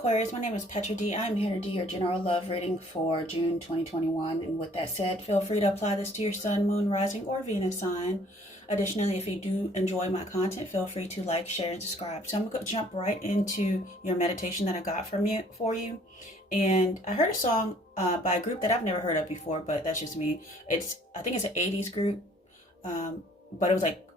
Aquarius, my name is Petra D. I'm here to do your general love reading for June 2021. And with that said, feel free to apply this to your sun, moon, rising, or Venus sign. Additionally, if you do enjoy my content, feel free to like, share, and subscribe. So I'm going to jump right into your meditation that I got for you. And I heard a song by a group that I've never heard of before, but that's just me. I think it's an 80s group, but it was like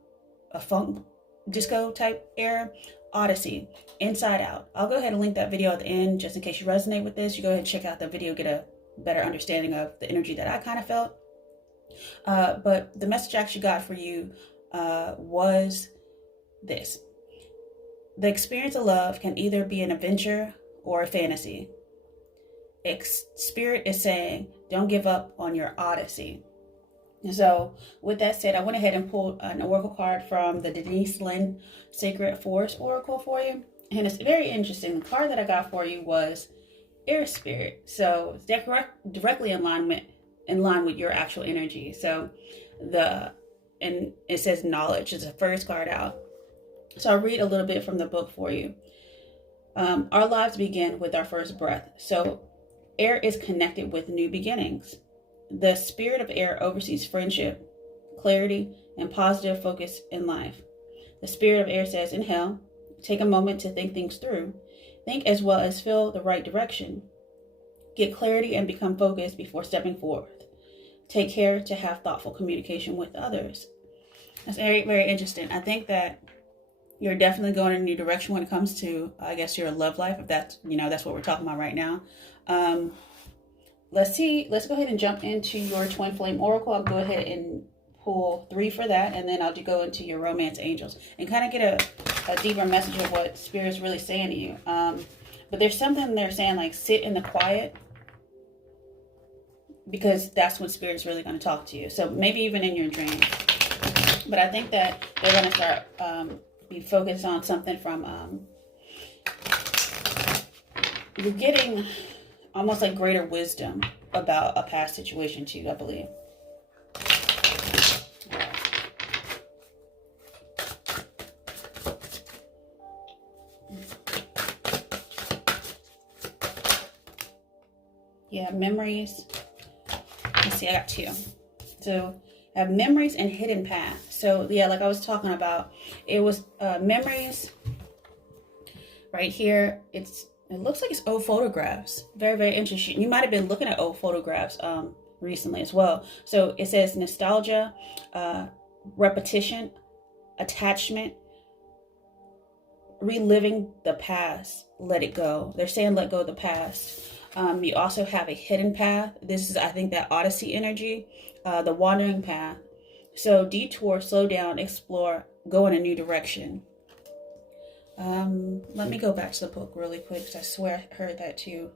a funk disco type era. Odyssey, Inside Out. I'll go ahead and link that video at the end just in case you resonate with this. You go ahead and check out the video, get a better understanding of the energy that I kind of felt. But the message I actually got for you was this. The experience of love can either be an adventure or a fantasy. Spirit is saying, don't give up on your odyssey. So with that said, I went ahead and pulled an oracle card from the Denise Lynn Sacred Forest Oracle for you. And it's very interesting. The card that I got for you was Air Spirit. So it's directly in line with your actual energy. So and it says knowledge is the first card out. So I'll read a little bit from the book for you. Our lives begin with our first breath. So air is connected with new beginnings. The spirit of air oversees friendship, clarity, and positive focus in life. The spirit of air says, inhale, take a moment to think things through. Think as well as feel the right direction. Get clarity and become focused before stepping forth. Take care to have thoughtful communication with others. That's very, very interesting. I think that you're definitely going in a new direction when it comes to, I guess, your love life, if that's what we're talking about right now. Let's go ahead and jump into your Twin Flame Oracle. I'll go ahead and pull 3 for that, and then I'll go into your Romance Angels and kind of get a deeper message of what Spirit's really saying to you. But there's something they're saying, like, sit in the quiet, because that's when Spirit's really going to talk to you. So maybe even in your dreams. But I think that they're going to start be focused on something from you're getting almost like greater wisdom about a past situation too, I believe. Yeah, memories. Let's see, I got 2. So I have memories and hidden path. So yeah, like I was talking about, it was memories right here. It looks like it's old photographs. Very, very interesting. You might have been looking at old photographs recently as well. So it says nostalgia, repetition, attachment, reliving the past, let it go. They're saying let go of the past. You also have a hidden path. This is, I think, that Odyssey energy, the wandering path. So detour, slow down, explore, go in a new direction. Let me go back to the book really quick, because I swear I heard that too.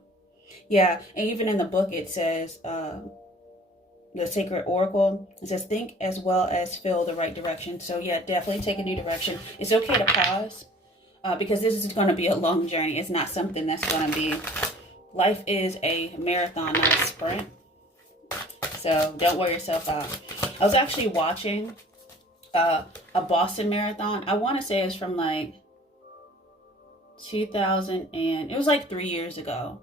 Yeah, and even in the book it says, the Sacred Oracle, it says think as well as feel the right direction. So yeah, definitely take a new direction. It's okay to pause, because this is going to be a long journey. It's not something that's going to be, life is a marathon, not a sprint. So don't wear yourself out. I was actually watching a Boston Marathon. I want to say it's from like 2000, and it was like 3 years ago,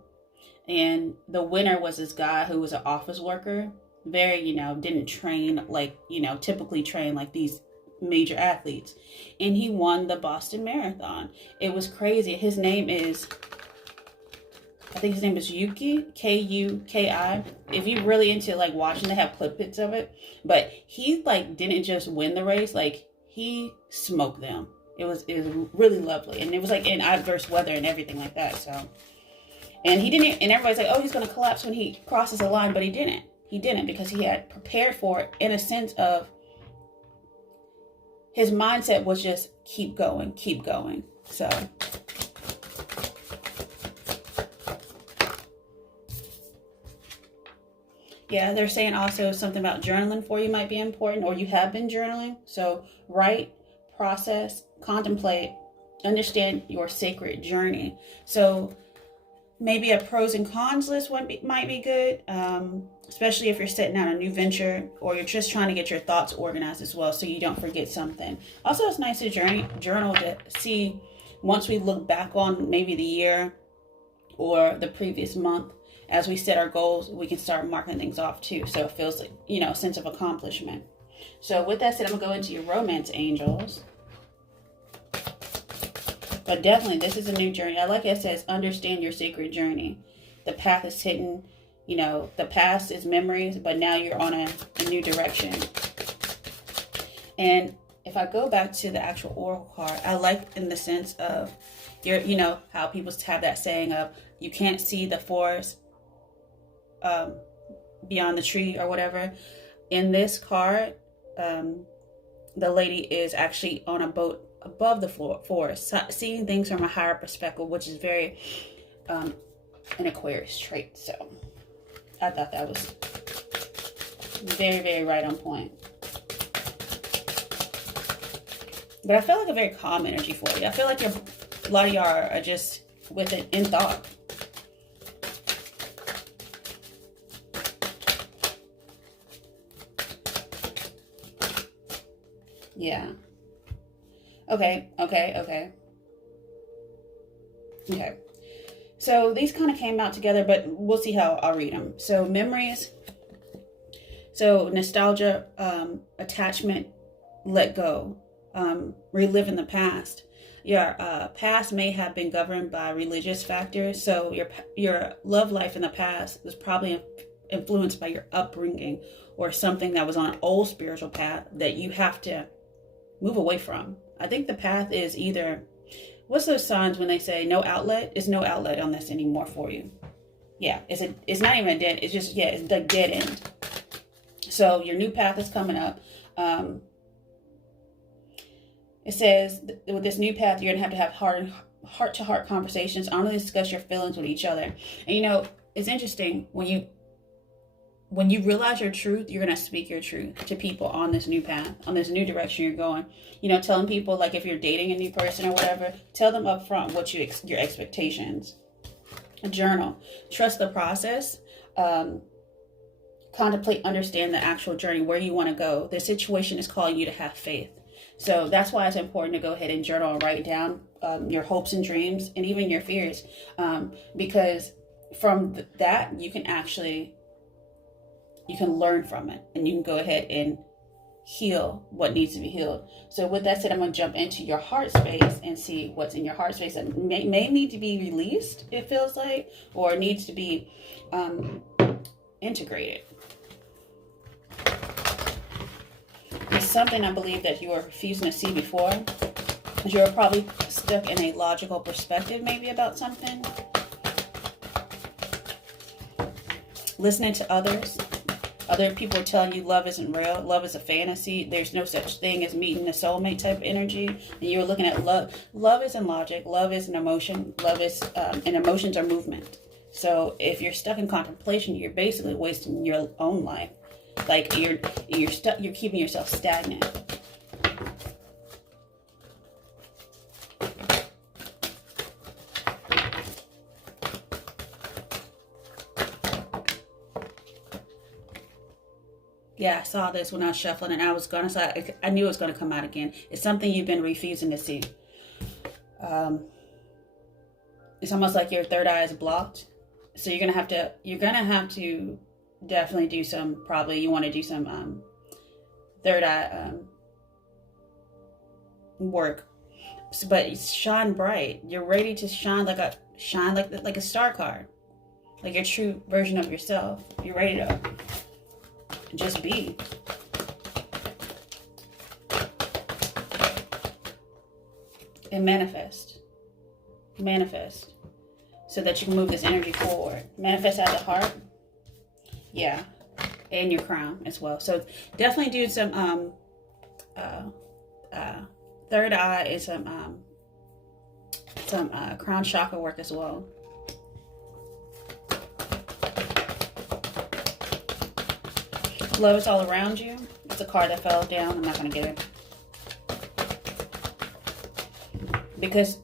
and the winner was this guy who was an office worker, very didn't train like typically train like these major athletes, and he won the Boston Marathon. It was crazy. His name is, I think his name is Yuki, Kuki. If you're really into like watching, they have clip bits of it, but he like didn't just win the race, like he smoked them. It was really lovely, and it was like in adverse weather and everything like that. So, and he didn't, and everybody's like, oh, he's going to collapse when he crosses the line, but he didn't. He didn't, because he had prepared for it, in a sense of his mindset was just keep going, keep going. So yeah, they're saying also something about journaling for you might be important, or you have been journaling. So write, process, contemplate, understand your sacred journey. So maybe a pros and cons list might be good, especially if you're setting out a new venture, or you're just trying to get your thoughts organized as well, so you don't forget something. Also, it's nice to journal to see, once we look back on maybe the year or the previous month. As we set our goals, we can start marking things off too. So it feels like, you know, a sense of accomplishment. So with that said, I'm going to go into your romance angels. But definitely, this is a new journey. I like it says, understand your secret journey. The path is hidden. You know, the past is memories, but now you're on a new direction. And if I go back to the actual oracle card, I like in the sense of, you know, how people have that saying of, you can't see the forest beyond the tree or whatever. In this card, the lady is actually on a boat above the forest, seeing things from a higher perspective, which is very an Aquarius trait. So I thought that was very, very right on point. But I feel like a very calm energy for you. I feel like a lot of y'all are just with it in thought. Yeah. Okay. So these kind of came out together, but we'll see how I'll read them. So memories. So nostalgia, attachment, let go, relive the past. Your past may have been governed by religious factors. So your love life in the past was probably influenced by your upbringing or something that was on an old spiritual path that you have to move away from. I think the path is either, what's those signs when they say no outlet? Is no outlet on this anymore for you. Yeah, it's not even a dead, it's just, yeah, it's the dead end. So your new path is coming up. It says with this new path, you're going to have heart-to-heart conversations, honestly discuss your feelings with each other. And you know, it's interesting when you realize your truth, you're going to speak your truth to people on this new path, on this new direction you're going. You know, telling people, like if you're dating a new person or whatever, tell them up front what your expectations. A journal. Trust the process. Contemplate, understand the actual journey, where you want to go. The situation is calling you to have faith. So that's why it's important to go ahead and journal and write down your hopes and dreams and even your fears. Because from that, you can learn from it, and you can go ahead and heal what needs to be healed. So with that said, I'm going to jump into your heart space and see what's in your heart space that may need to be released, it feels like, or needs to be integrated. It's something I believe that you were refusing to see before. You're probably stuck in a logical perspective maybe about something. Listening to others. Other people are telling you love isn't real. Love is a fantasy. There's no such thing as meeting a soulmate type of energy. And you're looking at love. Love isn't logic. Love is an emotion. Love is, and emotions are movement. So if you're stuck in contemplation, you're basically wasting your own life. Like you're keeping yourself stagnant. Yeah, I saw this when I was shuffling, and I knew it was going to come out again. It's something you've been refusing to see. It's almost like your third eye is blocked. So you're gonna have to definitely do some. Probably you want to do some third eye work. But shine bright. You're ready to shine like a star card, like your true version of yourself. You're ready to just be. And manifest so that you can move this energy forward. Manifest out of the heart, yeah, and your crown as well. So definitely do some third eye and some crown chakra work as well. Love is all around you. It's a card that fell down. I'm not going to get it. Because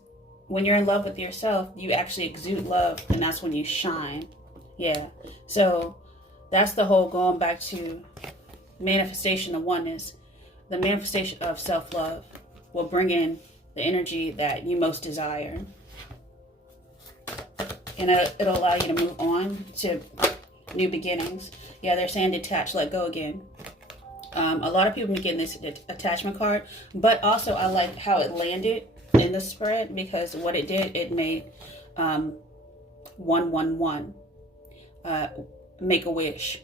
when you're in love with yourself, you actually exude love, and that's when you shine. Yeah. So that's the whole going back to manifestation of oneness. The manifestation of self-love will bring in the energy that you most desire. and it'll allow you to move on to new beginnings. Yeah, they're saying detach, let go again. A lot of people be getting this attachment card, but also I like how it landed in the spread, because what it did, it made 111, make a wish,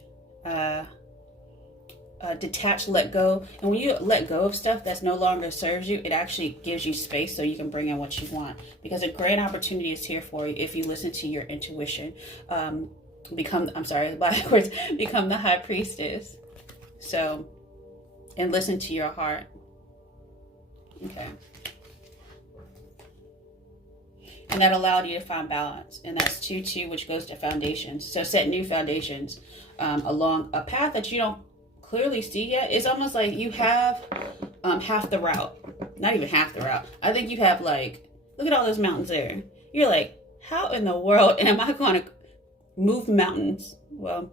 detach, let go. And when you let go of stuff that's no longer serves you, it actually gives you space so you can bring in what you want, because a great opportunity is here for you if you listen to your intuition. Become the high priestess. So, and listen to your heart. Okay. And that allowed you to find balance. And that's 2-2, which goes to foundations. So set new foundations along a path that you don't clearly see yet. It's almost like you have half the route. Not even half the route. I think you have, like, look at all those mountains there. You're like, how in the world am I going to move mountains? Well,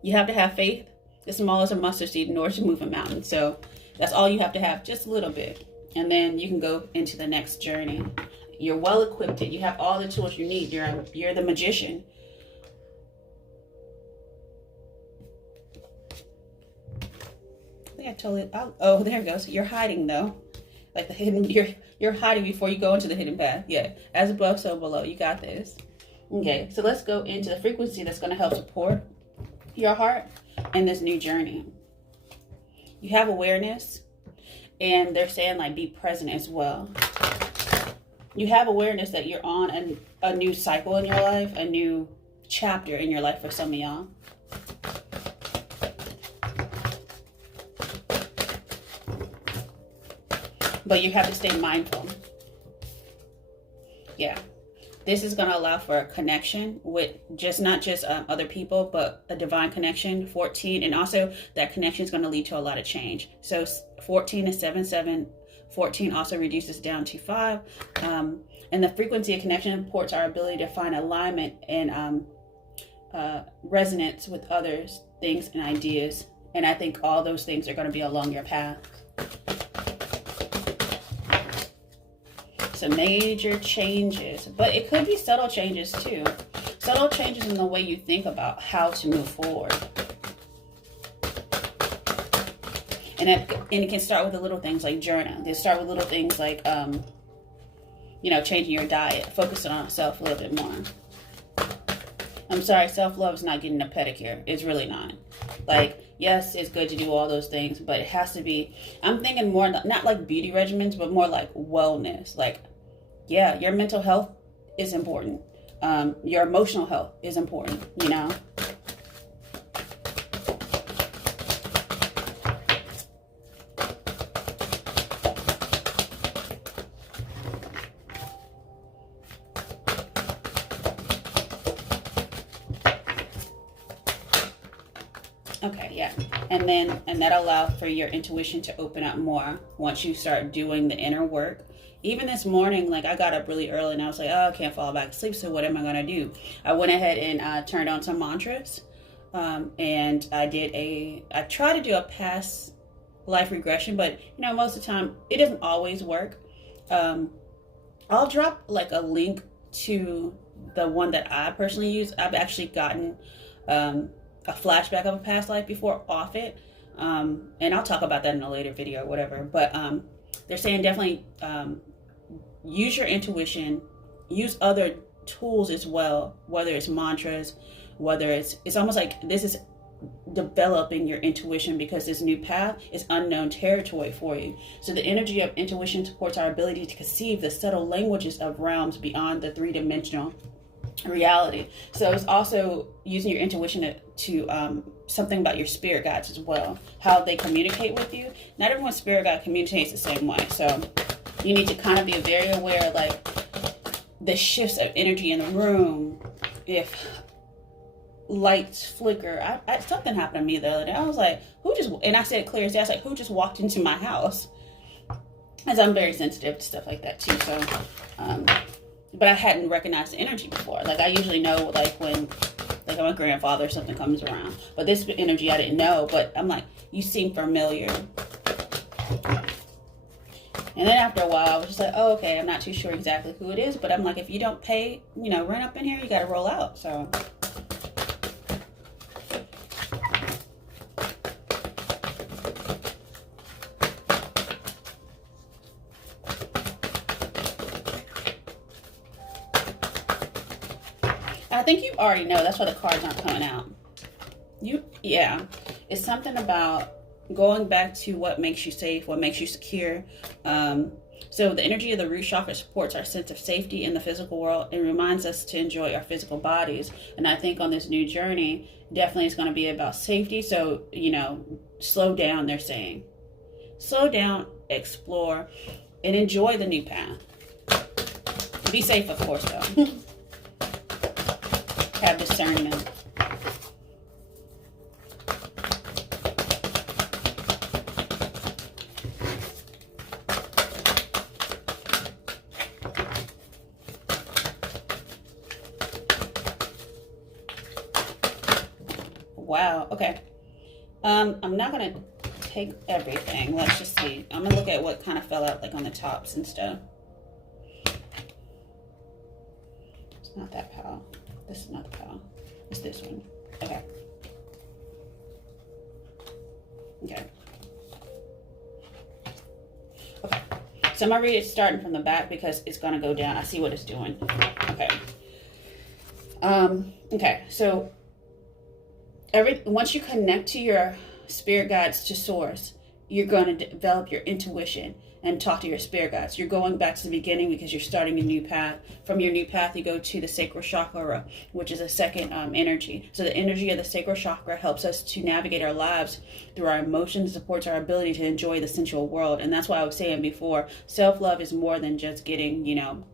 you have to have faith as small as a mustard seed in order to move a mountain. So that's all you have to have, just a little bit. And then you can go into the next journey. You're well equipped. You have all the tools you need. You're the magician. I think I totally. Oh, there it goes. You're hiding though, like the hidden. You're hiding before you go into the hidden path. Yeah, as above, so below. You got this. Okay, so let's go into the frequency that's going to help support your heart in this new journey. You have awareness, and they're saying, like, be present as well. You have awareness that you're on a new cycle in your life, a new chapter in your life for some of y'all. But you have to stay mindful. Yeah. This is going to allow for a connection with not just other people, but a divine connection, 14. And also that connection is going to lead to a lot of change. So 14 is 7, 7. 14 also reduces down to 5. And the frequency of connection supports our ability to find alignment and resonance with others, things, and ideas. And I think all those things are going to be along your path. So major changes, but it could be subtle changes too. Subtle changes in the way you think about how to move forward. And it can start with the little things like journal. It can start with little things like, changing your diet, focusing on yourself a little bit more. I'm sorry, self-love is not getting a pedicure. It's really not. Like, yes, it's good to do all those things, but it has to be, I'm thinking more, not like beauty regimens, but more like wellness. Like, yeah, your mental health is important. Your emotional health is important, Okay, yeah. And that allows for your intuition to open up more once you start doing the inner work. Even this morning, like, I got up really early and I was like, oh, I can't fall back asleep, so what am I going to do? I went ahead and turned on some mantras. And I try to do a past life regression, but, most of the time, it doesn't always work. I'll drop, like, a link to the one that I personally use. I've actually gotten a flashback of a past life before off it. And I'll talk about that in a later video or whatever. But they're saying definitely use your intuition, use other tools as well, whether it's mantras, whether it's almost like this is developing your intuition, because this new path is unknown territory for you. So the energy of intuition supports our ability to conceive the subtle languages of realms beyond the three-dimensional reality. So it's also using your intuition to something about your spirit guides as well, how they communicate with you. Not everyone's spirit guide communicates the same way, so you need to kind of be very aware of, like, the shifts of energy in the room. If lights flicker, something happened to me the other day. I was like, and I said it clear as day, I was like, who just walked into my house? As I'm very sensitive to stuff like that too, so but I hadn't recognized the energy before. Like, I usually know, like, when, like, my grandfather or something comes around. But this energy I didn't know. But I'm like, you seem familiar. And then after a while, I was just like, oh, okay, I'm not too sure exactly who it is. But I'm like, if you don't pay, you know, rent up in here, you got to roll out. So. I think you already know. That's why the cards aren't coming out. Yeah. It's something about going back to what makes you safe, what makes you secure. So the energy of the root chakra supports our sense of safety in the physical world and reminds us to enjoy our physical bodies. And I think on this new journey, definitely it's going to be about safety. So, you know, slow down, they're saying. Slow down, explore, and enjoy the new path. Be safe, of course, though. Have discernment. Wow, okay. I'm not gonna take everything. Let's just see. I'm gonna look at what kind of fell out like on the tops and stuff. It's not that pile. This is not the pile. It's this one. Okay. Okay. Okay. So I'm gonna read it starting from the back because it's gonna go down. I see what it's doing. Okay. Okay, so once you connect to your spirit guides, to source, you're going to develop your intuition and talk to your spirit guides. You're going back to the beginning because you're starting a new path. From your new path, you go to the sacral chakra, which is a second energy. So the energy of the sacral chakra helps us to navigate our lives through our emotions, supports our ability to enjoy the sensual world. And that's why I was saying before, self-love is more than just getting, you know,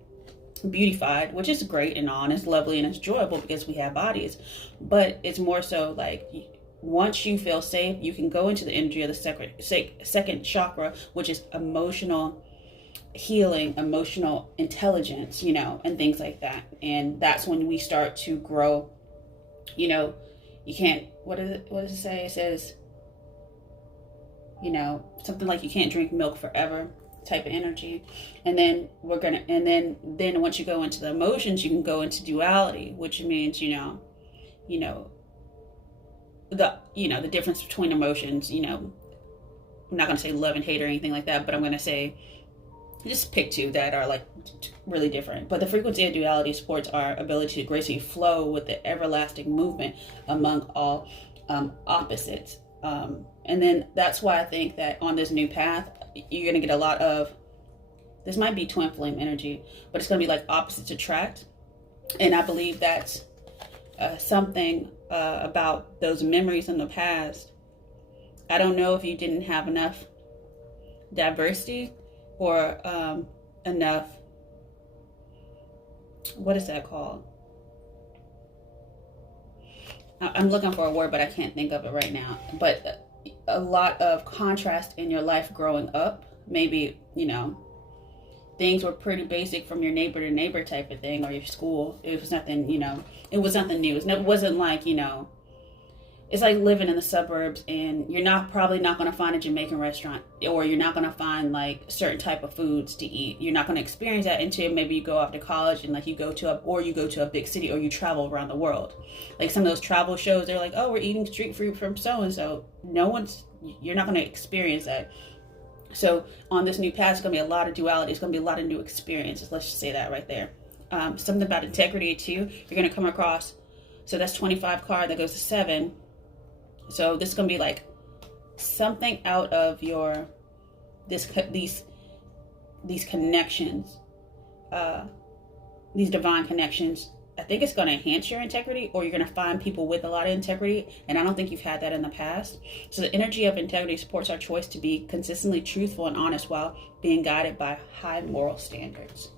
beautified, which is great and all, and it's lovely and it's enjoyable because we have bodies. But it's more so like, once you feel safe, you can go into the energy of the second chakra, which is emotional healing, emotional intelligence, you know, and things like that. And that's when we start to grow. You know, you can't, what does it say? It says, you know, something like you can't drink milk forever type of energy. And then then once you go into the emotions, you can go into duality, which means, you know, the difference between emotions. You know, I'm not going to say love and hate or anything like that, but I'm going to say just pick two that are like really different. But the frequency of duality supports our ability to gracefully flow with the everlasting movement among all opposites. And then that's why I think that on this new path, you're going to get a lot of, this might be twin flame energy, but it's going to be like opposites attract. And I believe that's something about those memories in the past. I don't know if you didn't have enough diversity or enough, what is that called? I'm looking for a word, but I can't think of it right now. But a lot of contrast in your life growing up. Maybe, you know, things were pretty basic from your neighbor to neighbor type of thing, or your school. It was nothing, you know, it was nothing new. It wasn't like, you know, it's like living in the suburbs and you're probably not going to find a Jamaican restaurant, or you're not going to find like certain type of foods to eat. You're not going to experience that until maybe you go off to college and like you go to a big city, or you travel around the world. Like some of those travel shows, they're like, oh, we're eating street food from so-and-so. You're not going to experience that. So on this new path, it's going to be a lot of duality. It's going to be a lot of new experiences. Let's just say that right there. Something about integrity too. You're going to come across. So that's 25 card that goes to 7. So this is going to be like something out of these connections, these divine connections. I think it's going to enhance your integrity, or you're going to find people with a lot of integrity. And I don't think you've had that in the past. So the energy of integrity supports our choice to be consistently truthful and honest while being guided by high moral standards.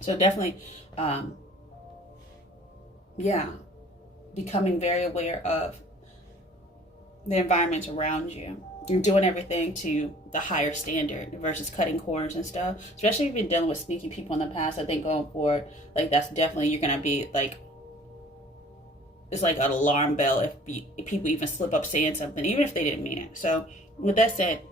So definitely, becoming very aware of the environments around you. You're doing everything to the higher standard versus cutting corners and stuff. Especially if you've been dealing with sneaky people in the past. I think going forward, like that's definitely, you're going to be like, it's like an alarm bell if people even slip up saying something, even if they didn't mean it. So with that said,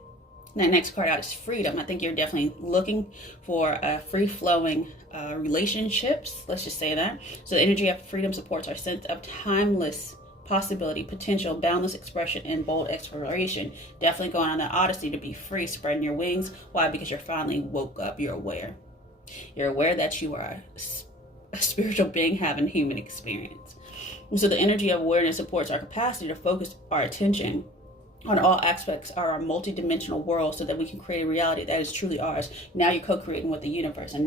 That next card out is freedom. I think you're definitely looking for free-flowing relationships. Let's just say that. So the energy of freedom supports our sense of timeless possibility, potential, boundless expression, and bold exploration. Definitely going on that odyssey to be free, spreading your wings. Why? Because you're finally woke up. You're aware. You're aware that you are a spiritual being having human experience. And so the energy of awareness supports our capacity to focus our attention on all aspects of our multidimensional world so that we can create a reality that is truly ours. Now you're co-creating with the universe. And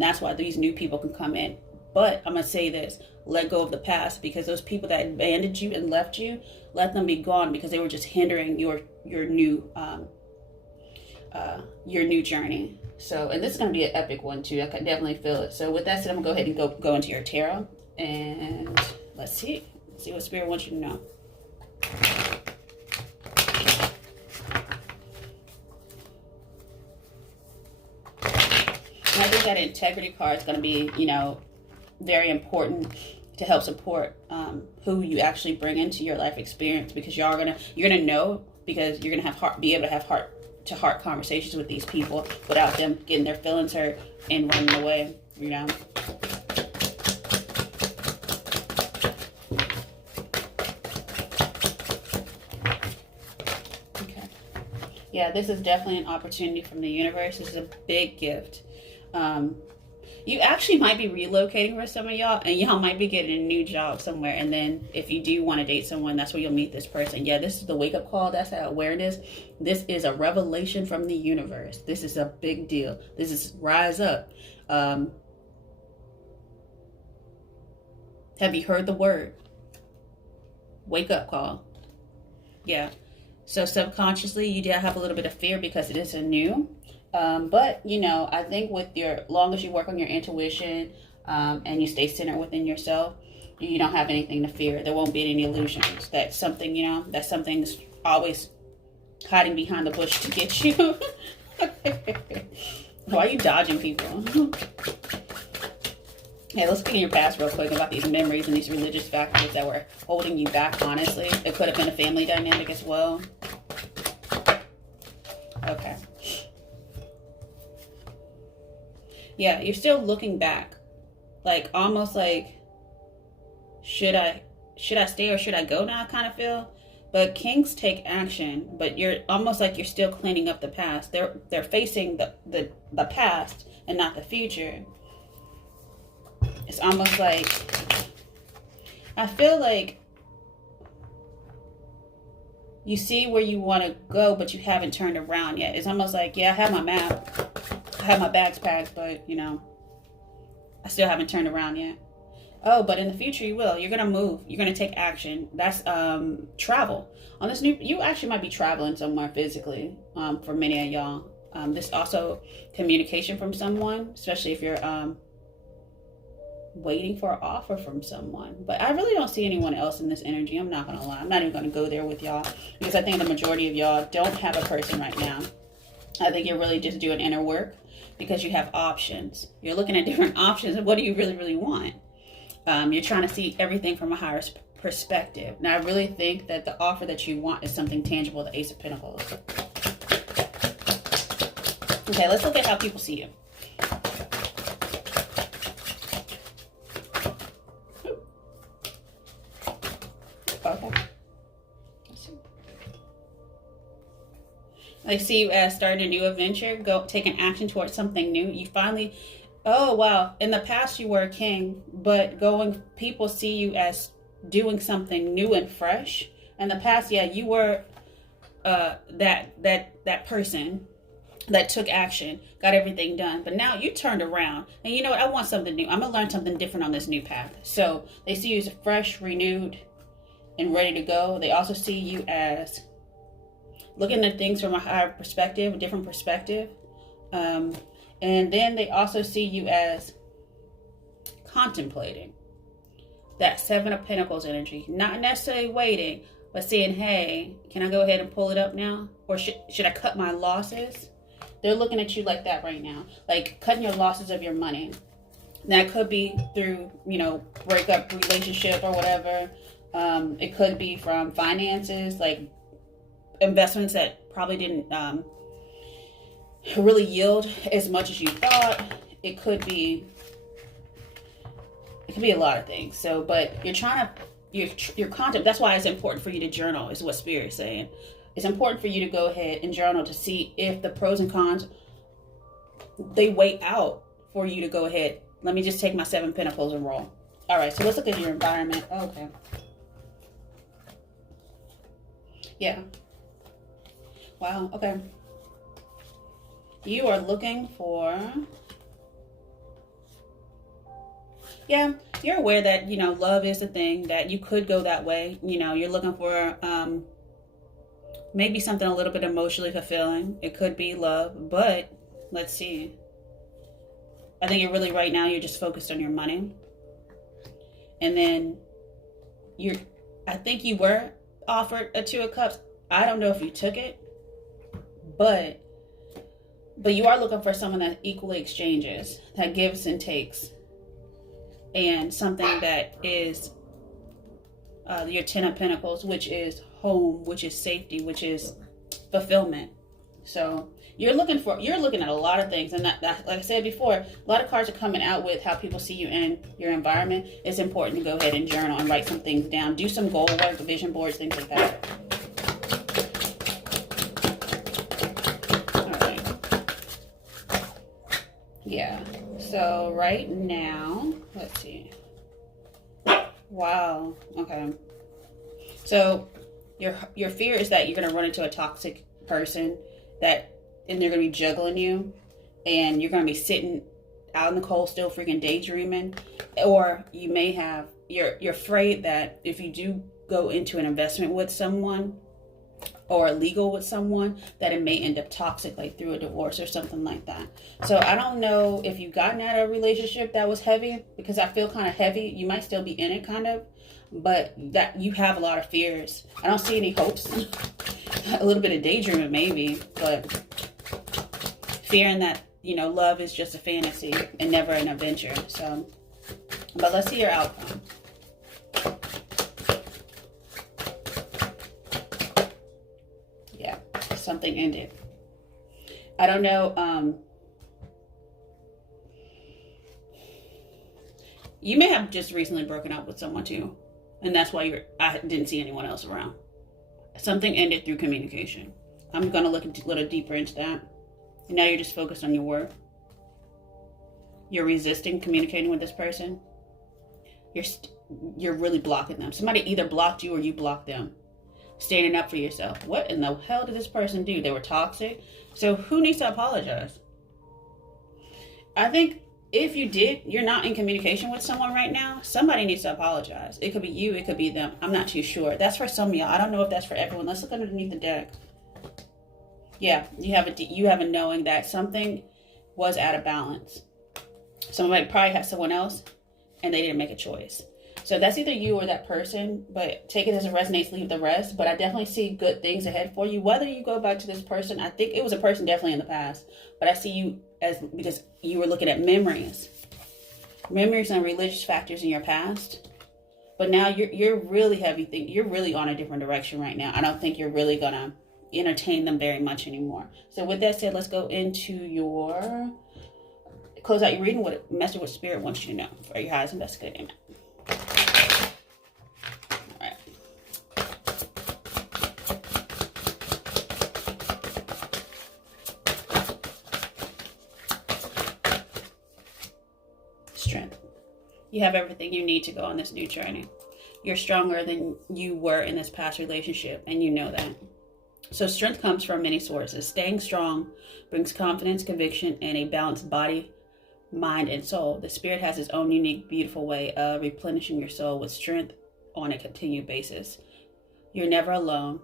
that's why these new people can come in. But I'm going to say this, let go of the past, because those people that abandoned you and left you, let them be gone, because they were just hindering your new journey. So, and this is going to be an epic one too. I can definitely feel it. So with that said, I'm going to go ahead and go into your tarot, and let's see what Spirit wants you to know. And I think that integrity card is going to be, very important to help support who you actually bring into your life experience, because you're gonna know, because you're gonna be able to have heart-to-heart conversations with these people without them getting their feelings hurt and running away. Okay. Yeah, this is definitely an opportunity from the universe. This is a big gift. You actually might be relocating for some of y'all, and y'all might be getting a new job somewhere. And then if you do want to date someone, that's where you'll meet this person. Yeah, this is the wake-up call. That's that awareness. This is a revelation from the universe. This is a big deal. This is rise up. Have you heard the word? Wake-up call. Yeah. So subconsciously, you do have a little bit of fear because it is a new. But, I think long as you work on your intuition, and you stay centered within yourself, you don't have anything to fear. There won't be any illusions. That's something's always hiding behind the bush to get you. Why are you dodging people? Hey, let's get in your past real quick about these memories and these religious factors that were holding you back, honestly. It could have been a family dynamic as well. Okay. Yeah, you're still looking back, like almost like, should I stay or should I go now? I kind of feel, but kings take action, but you're almost like you're still cleaning up the past. They're facing the past and not the future. It's almost like, I feel like you see where you want to go, but you haven't turned around yet. It's almost like, yeah, I have my map. I have my bags packed, but I still haven't turned around yet. Oh, but in the future you will. You're gonna move. You're gonna take action. That's travel. On this you actually might be traveling somewhere physically. For many of y'all, this also communication from someone, especially if you're waiting for an offer from someone. But I really don't see anyone else in this energy. I'm not gonna lie. I'm not even gonna go there with y'all, because I think the majority of y'all don't have a person right now. I think you're really just doing inner work, because you have options. You're looking at different options, and what do you really, really want? You're trying to see everything from a higher perspective. Now, I really think that the offer that you want is something tangible, the Ace of Pentacles. Okay, let's look at how people see you. Okay. They see you as starting a new adventure, taking action towards something new. You finally, oh wow, in the past you were a king, but people see you as doing something new and fresh. In the past, yeah, you were that person that took action, got everything done. But now you turned around, and you know what? I want something new. I'm gonna learn something different on this new path. So they see you as fresh, renewed, and ready to go. They also see you as looking at things from a higher perspective, a different perspective. And then they also see you as contemplating. That Seven of Pentacles energy. Not necessarily waiting, but saying, hey, can I go ahead and pull it up now? Or should I cut my losses? They're looking at you like that right now. Like cutting your losses of your money. That could be through, breakup relationship or whatever. It could be from finances, like investments that probably didn't really yield as much as you thought. It could be a lot of things. So, but you're trying to, your content, that's why it's important for you to journal, is what Spirit's saying. It's important for you to go ahead and journal to see if the pros and cons, they weigh out for you to go ahead. Let me just take my 7 Pentacles and roll. All right, so let's look at your environment. Okay. Yeah. Wow, okay. You are looking for... Yeah, you're aware that, you know, love is the thing, that you could go that way. You know, you're looking for maybe something a little bit emotionally fulfilling. It could be love, but let's see. I think you're really, right now, you're just focused on your money. And then I think you were offered a 2 of Cups. I don't know if you took it, but you are looking for someone that equally exchanges, that gives and takes. And something that is your 10 of Pentacles, which is home, which is safety, which is fulfillment. So you're looking at a lot of things. And that, like I said before, a lot of cards are coming out with how people see you in your environment. It's important to go ahead and journal and write some things down. Do some goal work, vision boards, things like that. All right. Yeah. So right now, let's see. Wow. Okay. So your fear is that you're going to run into a toxic person, and they're going to be juggling you, and you're going to be sitting out in the cold still freaking daydreaming. Or you may have, you're afraid that if you do go into an investment with someone or legal with someone, that it may end up toxic, like through a divorce or something like that. So I don't know if you've gotten out of a relationship that was heavy, because I feel kind of heavy. You might still be in it kind of, but that you have a lot of fears. I don't see any hopes. A little bit of daydreaming maybe, but fearing that, you know, love is just a fantasy and never an adventure. So, but let's see your outcome. Yeah, something ended. I don't know. You may have just recently broken up with someone too, and that's why I didn't see anyone else around. Something ended through communication. I'm going to look a little deeper into that. And now you're just focused on your work. You're resisting communicating with this person. You're really blocking them. Somebody either blocked you or you blocked them. Standing up for yourself. What in the hell did this person do? They were toxic. So who needs to apologize? I think if you did, you're not in communication with someone right now, somebody needs to apologize. It could be you, it could be them. I'm not too sure. That's for some of y'all. I don't know if that's for everyone. Let's look underneath the deck. Yeah, you have a knowing that something was out of balance. Somebody probably had someone else and they didn't make a choice. So that's either you or that person, but take it as it resonates, leave the rest. But I definitely see good things ahead for you. Whether you go back to this person, I think it was a person definitely in the past, but I see you as, because you were looking at memories and religious factors in your past. But now you're really heavy. You're really on a different direction right now. I don't think you're really gonna entertain them very much anymore. So with that said, let's go into your close out your reading. What message, what Spirit wants you to know for your highest and best good. Amen. All right. Strength. You have everything you need to go on this new journey. You're stronger than you were in this past relationship, and you know that. So strength comes from many sources. Staying strong brings confidence, conviction, and a balanced body, mind, and soul. The Spirit has its own unique, beautiful way of replenishing your soul with strength on a continued basis. You're never alone,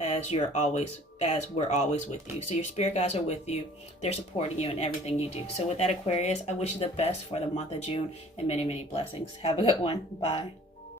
as we're always with you. So your spirit guides are with you. They're supporting you in everything you do. So with that, Aquarius, I wish you the best for the month of June and many, many blessings. Have a good one. Bye.